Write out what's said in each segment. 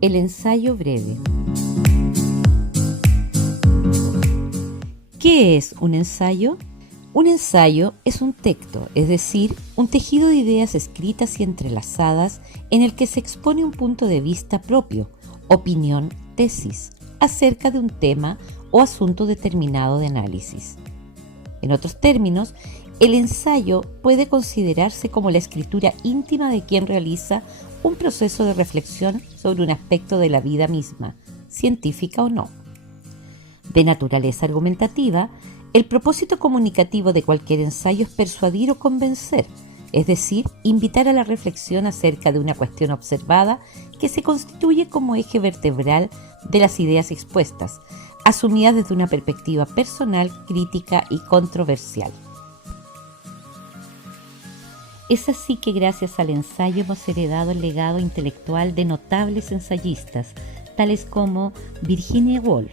El ensayo breve. ¿Qué es un ensayo? Un ensayo es un texto, es decir, un tejido de ideas escritas y entrelazadas en el que se expone un punto de vista propio, opinión, tesis, acerca de un tema o asunto determinado de análisis. En otros términos, el ensayo puede considerarse como la escritura íntima de quien realiza un proceso de reflexión sobre un aspecto de la vida misma, científica o no. De naturaleza argumentativa, el propósito comunicativo de cualquier ensayo es persuadir o convencer, es decir, invitar a la reflexión acerca de una cuestión observada que se constituye como eje vertebral de las ideas expuestas, asumidas desde una perspectiva personal, crítica y controversial. Es así que gracias al ensayo hemos heredado el legado intelectual de notables ensayistas, tales como Virginia Woolf,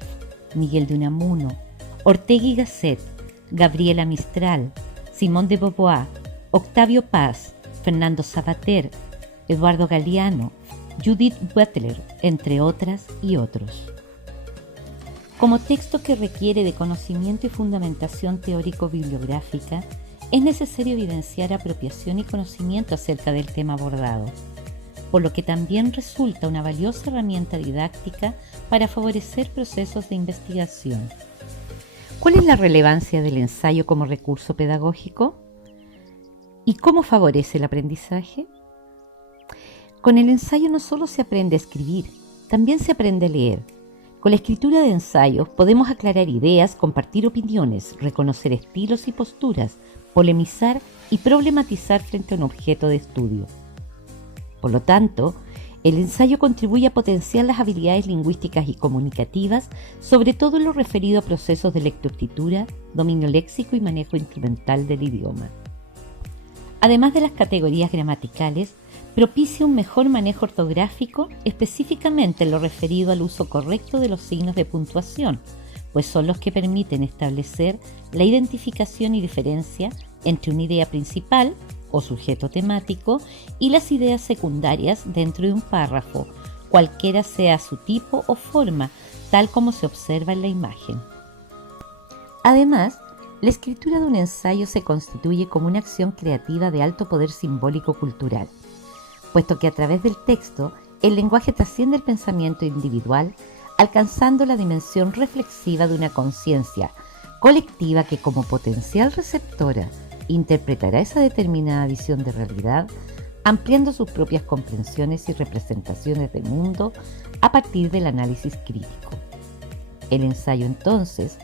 Miguel de Unamuno, Ortega y Gasset, Gabriela Mistral, Simone de Beauvoir, Octavio Paz, Fernando Savater, Eduardo Galeano, Judith Butler, entre otras y otros. Como texto que requiere de conocimiento y fundamentación teórico-bibliográfica, es necesario evidenciar apropiación y conocimiento acerca del tema abordado, por lo que también resulta una valiosa herramienta didáctica para favorecer procesos de investigación. ¿Cuál es la relevancia del ensayo como recurso pedagógico? ¿Y cómo favorece el aprendizaje? Con el ensayo no solo se aprende a escribir, también se aprende a leer. Con la escritura de ensayos podemos aclarar ideas, compartir opiniones, reconocer estilos y posturas, polemizar y problematizar frente a un objeto de estudio. Por lo tanto, el ensayo contribuye a potenciar las habilidades lingüísticas y comunicativas, sobre todo en lo referido a procesos de lectoescritura, dominio léxico y manejo instrumental del idioma. Además de las categorías gramaticales, propicia un mejor manejo ortográfico, específicamente en lo referido al uso correcto de los signos de puntuación, pues son los que permiten establecer la identificación y diferencia entre una idea principal o sujeto temático y las ideas secundarias dentro de un párrafo, cualquiera sea su tipo o forma, tal como se observa en la imagen. Además, la escritura de un ensayo se constituye como una acción creativa de alto poder simbólico cultural, puesto que a través del texto el lenguaje trasciende el pensamiento individual, alcanzando la dimensión reflexiva de una conciencia colectiva que como potencial receptora interpretará esa determinada visión de realidad, ampliando sus propias comprensiones y representaciones del mundo a partir del análisis crítico. El ensayo, entonces,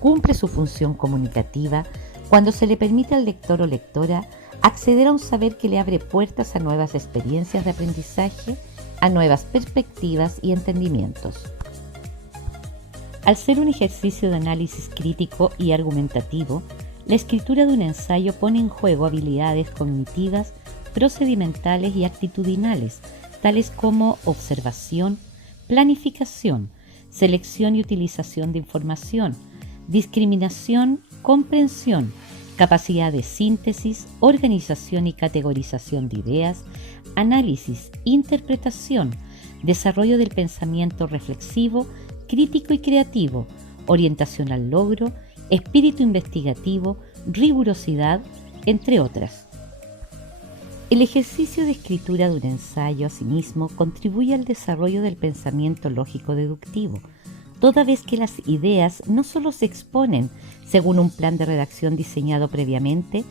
cumple su función comunicativa cuando se le permite al lector o lectora acceder a un saber que le abre puertas a nuevas experiencias de aprendizaje, a nuevas perspectivas y entendimientos. Al ser un ejercicio de análisis crítico y argumentativo, la escritura de un ensayo pone en juego habilidades cognitivas, procedimentales y actitudinales, tales como observación, planificación, selección y utilización de información, discriminación, comprensión, capacidad de síntesis, organización y categorización de ideas, análisis, interpretación, desarrollo del pensamiento reflexivo, crítico y creativo, orientación al logro, espíritu investigativo, rigurosidad, entre otras. El ejercicio de escritura de un ensayo, asimismo, contribuye al desarrollo del pensamiento lógico-deductivo, toda vez que las ideas no solo se exponen según un plan de redacción diseñado previamente,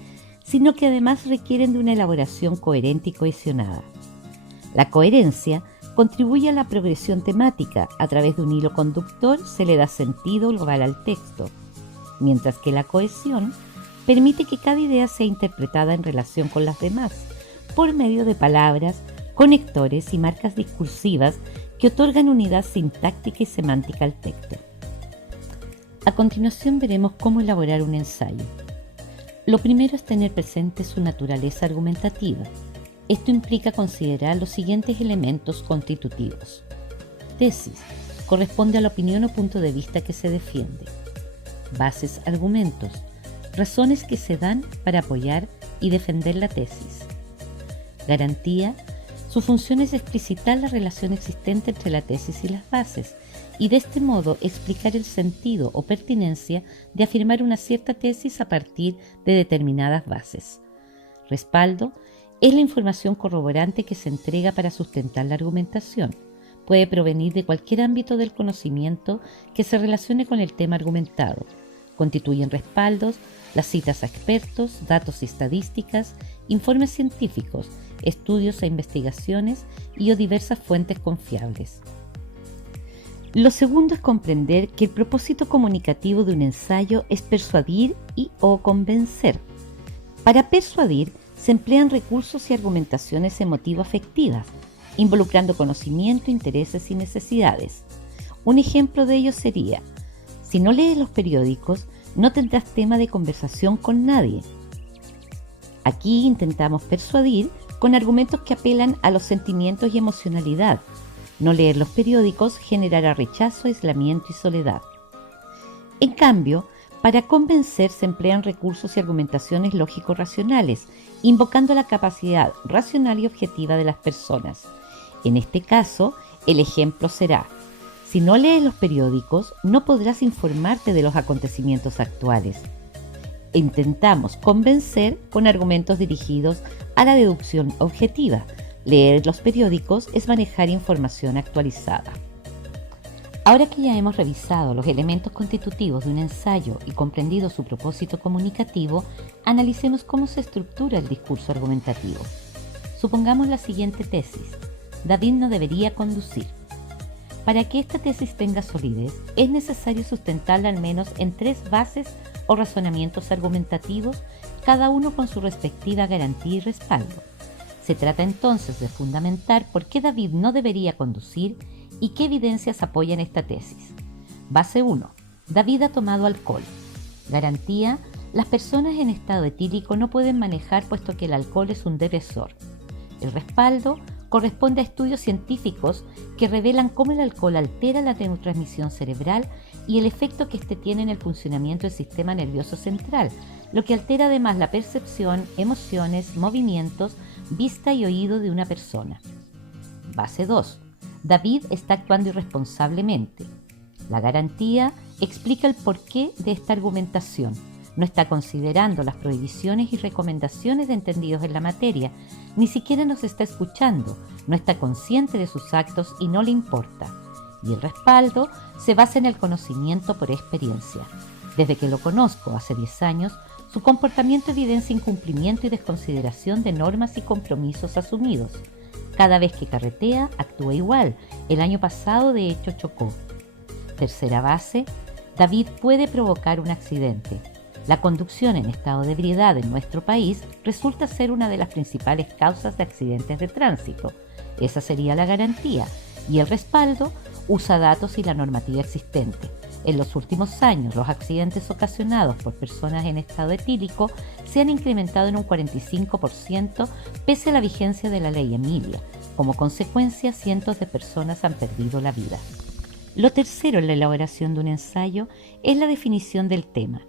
sino que además requieren de una elaboración coherente y cohesionada. La coherencia contribuye a la progresión temática. A través de un hilo conductor se le da sentido global al texto, mientras que la cohesión permite que cada idea sea interpretada en relación con las demás, por medio de palabras, conectores y marcas discursivas que otorgan unidad sintáctica y semántica al texto. A continuación veremos cómo elaborar un ensayo. Lo primero es tener presente su naturaleza argumentativa. Esto implica considerar los siguientes elementos constitutivos. Tesis. Corresponde a la opinión o punto de vista que se defiende. Bases, argumentos. Razones que se dan para apoyar y defender la tesis. Garantía. Su función es explicitar la relación existente entre la tesis y las bases, y de este modo explicar el sentido o pertinencia de afirmar una cierta tesis a partir de determinadas bases. Respaldo es la información corroborante que se entrega para sustentar la argumentación. Puede provenir de cualquier ámbito del conocimiento que se relacione con el tema argumentado. Constituyen respaldos las citas a expertos, datos y estadísticas, informes científicos, estudios e investigaciones y o diversas fuentes confiables. Lo segundo es comprender que el propósito comunicativo de un ensayo es persuadir y o convencer. Para persuadir se emplean recursos y argumentaciones emotivo-afectivas, involucrando conocimiento, intereses y necesidades. Un ejemplo de ello sería: si no lees los periódicos, no tendrás tema de conversación con nadie. Aquí intentamos persuadir con argumentos que apelan a los sentimientos y emocionalidad. No leer los periódicos generará rechazo, aislamiento y soledad. En cambio, para convencer se emplean recursos y argumentaciones lógico-racionales, invocando la capacidad racional y objetiva de las personas. En este caso, el ejemplo será: si no lees los periódicos, no podrás informarte de los acontecimientos actuales. Intentamos convencer con argumentos dirigidos a la deducción objetiva. Leer los periódicos es manejar información actualizada. Ahora que ya hemos revisado los elementos constitutivos de un ensayo y comprendido su propósito comunicativo, analicemos cómo se estructura el discurso argumentativo. Supongamos la siguiente tesis: David no debería conducir. Para que esta tesis tenga solidez, es necesario sustentarla al menos en 3 bases o razonamientos argumentativos, cada uno con su respectiva garantía y respaldo. Se trata entonces de fundamentar por qué David no debería conducir y qué evidencias apoyan esta tesis. Base 1. David ha tomado alcohol. Garantía: las personas en estado etílico no pueden manejar puesto que el alcohol es un depresor. El respaldo corresponde a estudios científicos que revelan cómo el alcohol altera la neurotransmisión cerebral y el efecto que éste tiene en el funcionamiento del sistema nervioso central, lo que altera además la percepción, emociones, movimientos, vista y oído de una persona. Base 2. David está actuando irresponsablemente. La garantía explica el porqué de esta argumentación. No está considerando las prohibiciones y recomendaciones de entendidos en la materia, ni siquiera nos está escuchando, no está consciente de sus actos y no le importa. Y el respaldo se basa en el conocimiento por experiencia. Desde que lo conozco hace 10 años, su comportamiento evidencia incumplimiento y desconsideración de normas y compromisos asumidos. Cada vez que carretea, actúa igual. El año pasado, de hecho, chocó. Tercera base: David puede provocar un accidente. La conducción en estado de ebriedad en nuestro país resulta ser una de las principales causas de accidentes de tránsito. Esa sería la garantía. Y el respaldo usa datos y la normativa existente. En los últimos años, los accidentes ocasionados por personas en estado etílico se han incrementado en un 45% pese a la vigencia de la ley Emilia. Como consecuencia, cientos de personas han perdido la vida. Lo tercero en la elaboración de un ensayo es la definición del tema.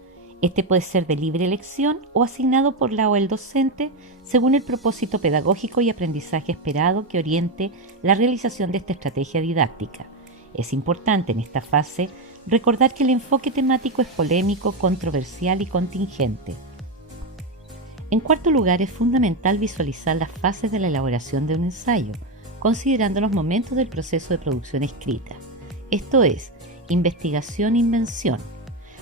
Este puede ser de libre elección o asignado por la o el docente según el propósito pedagógico y aprendizaje esperado que oriente la realización de esta estrategia didáctica. Es importante en esta fase recordar que el enfoque temático es polémico, controversial y contingente. En cuarto lugar, es fundamental visualizar las fases de la elaboración de un ensayo, considerando los momentos del proceso de producción escrita. Esto es, investigación e invención.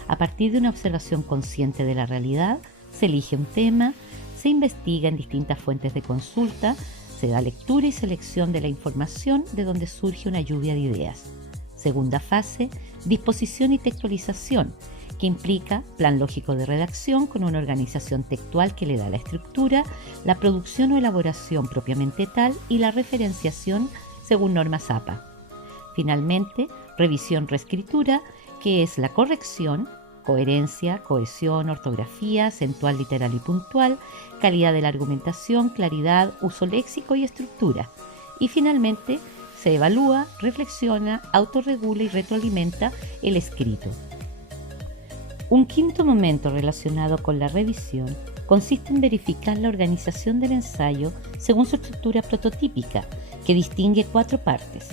A partir de una observación consciente de la realidad, se elige un tema, se investiga en distintas fuentes de consulta, se da lectura y selección de la información de donde surge una lluvia de ideas. Segunda fase, disposición y textualización, que implica plan lógico de redacción con una organización textual que le da la estructura, la producción o elaboración propiamente tal y la referenciación según normas APA. Finalmente, revisión-reescritura, que es la corrección, coherencia, cohesión, ortografía, acentual, literal y puntual, calidad de la argumentación, claridad, uso léxico y estructura. Y finalmente, se evalúa, reflexiona, autorregula y retroalimenta el escrito. Un quinto momento relacionado con la revisión consiste en verificar la organización del ensayo según su estructura prototípica, que distingue 4 partes.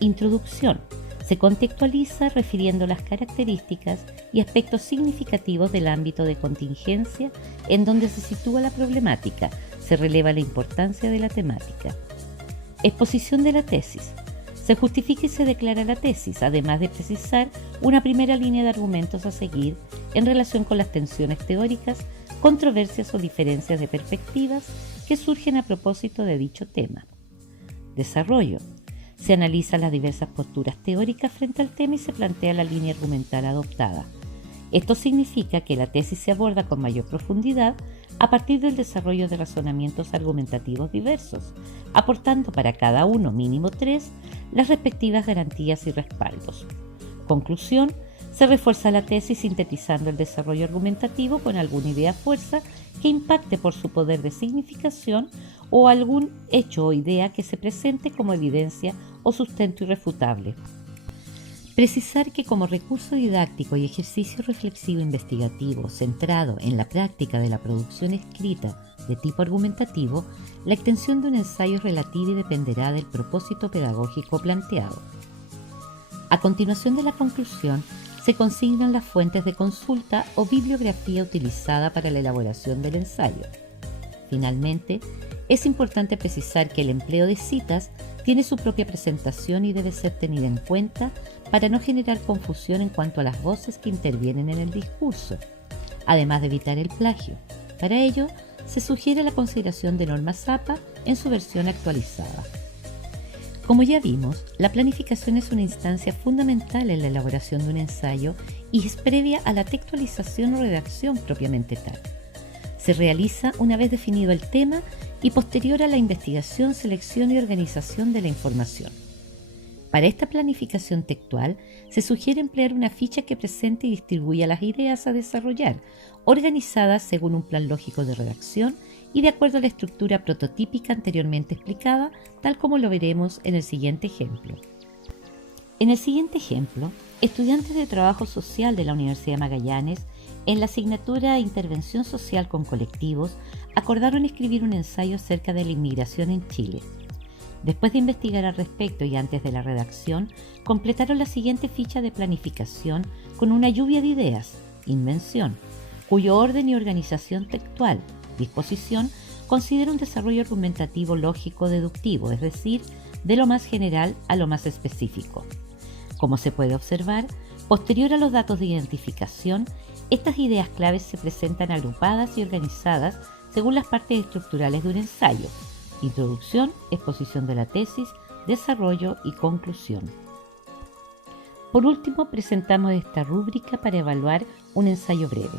Introducción. Se contextualiza refiriendo las características y aspectos significativos del ámbito de contingencia en donde se sitúa la problemática. Se releva la importancia de la temática. Exposición de la tesis. Se justifica y se declara la tesis, además de precisar una primera línea de argumentos a seguir en relación con las tensiones teóricas, controversias o diferencias de perspectivas que surgen a propósito de dicho tema. Desarrollo. Se analizan las diversas posturas teóricas frente al tema y se plantea la línea argumental adoptada. Esto significa que la tesis se aborda con mayor profundidad a partir del desarrollo de razonamientos argumentativos diversos, aportando para cada uno mínimo 3 las respectivas garantías y respaldos. Conclusión. Se refuerza la tesis sintetizando el desarrollo argumentativo con alguna idea fuerza que impacte por su poder de significación o algún hecho o idea que se presente como evidencia o sustento irrefutable. Precisar que como recurso didáctico y ejercicio reflexivo investigativo centrado en la práctica de la producción escrita de tipo argumentativo, la extensión de un ensayo es relativa y dependerá del propósito pedagógico planteado. A continuación de la conclusión, se consignan las fuentes de consulta o bibliografía utilizada para la elaboración del ensayo. Finalmente, es importante precisar que el empleo de citas tiene su propia presentación y debe ser tenida en cuenta para no generar confusión en cuanto a las voces que intervienen en el discurso, además de evitar el plagio. Para ello, se sugiere la consideración de normas APA en su versión actualizada. Como ya vimos, la planificación es una instancia fundamental en la elaboración de un ensayo y es previa a la textualización o redacción propiamente tal. Se realiza una vez definido el tema y posterior a la investigación, selección y organización de la información. Para esta planificación textual, se sugiere emplear una ficha que presente y distribuya las ideas a desarrollar, organizadas según un plan lógico de redacción y de acuerdo a la estructura prototípica anteriormente explicada, tal como lo veremos en el siguiente ejemplo. En el siguiente ejemplo, estudiantes de trabajo social de la Universidad de Magallanes, en la asignatura Intervención Social con Colectivos, acordaron escribir un ensayo acerca de la inmigración en Chile. Después de investigar al respecto y antes de la redacción, completaron la siguiente ficha de planificación con una lluvia de ideas, invención, cuyo orden y organización textual, disposición, considera un desarrollo argumentativo lógico-deductivo, es decir, de lo más general a lo más específico. Como se puede observar, posterior a los datos de identificación, estas ideas claves se presentan agrupadas y organizadas según las partes estructurales de un ensayo: introducción, exposición de la tesis, desarrollo y conclusión. Por último, presentamos esta rúbrica para evaluar un ensayo breve.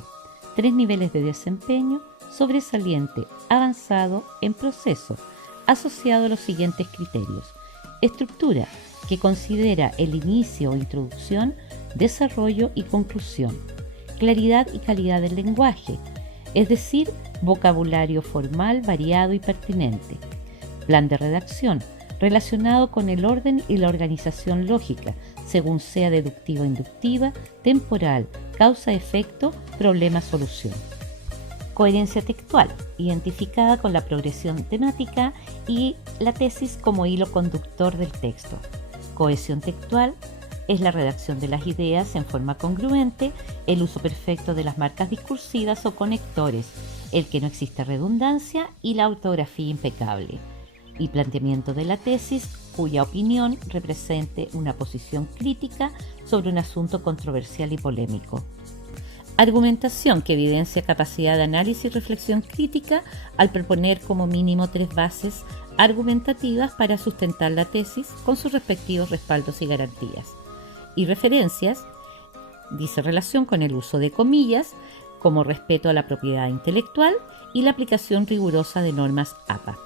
3 niveles de desempeño: sobresaliente, avanzado, en proceso, asociado a los siguientes criterios. Estructura, que considera el inicio o introducción, desarrollo y conclusión. Claridad y calidad del lenguaje, es decir, vocabulario formal, variado y pertinente. Plan de redacción, relacionado con el orden y la organización lógica, según sea deductiva o inductiva, temporal, causa-efecto, problema-solución. Coherencia textual, identificada con la progresión temática y la tesis como hilo conductor del texto. Cohesión textual es la redacción de las ideas en forma congruente, el uso perfecto de las marcas discursivas o conectores, el que no exista redundancia y la ortografía impecable. Y planteamiento de la tesis, cuya opinión represente una posición crítica sobre un asunto controversial y polémico. Argumentación, que evidencia capacidad de análisis y reflexión crítica al proponer como mínimo 3 bases argumentativas para sustentar la tesis con sus respectivos respaldos y garantías. Y referencias, dice relación con el uso de comillas, como respeto a la propiedad intelectual y la aplicación rigurosa de normas APA.